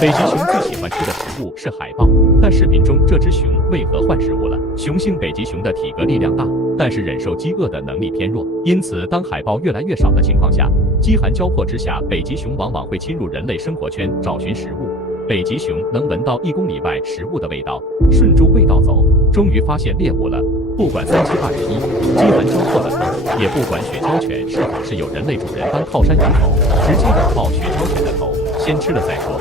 北极熊最喜欢吃的食物是海豹，但视频中这只熊为何换食物了？雄性北极熊的体格力量大，但是忍受饥饿的能力偏弱，因此当海豹越来越少的情况下，饥寒交迫之下，北极熊往往会侵入人类生活圈找寻食物。北极熊能闻到1公里外食物的味道，顺住味道走，终于发现猎物了。不管3721，饥寒交迫的疼，也不管雪橇犬是否是有人类主人当靠山养狗，直接咬爆雪橇犬的头，先吃了再说。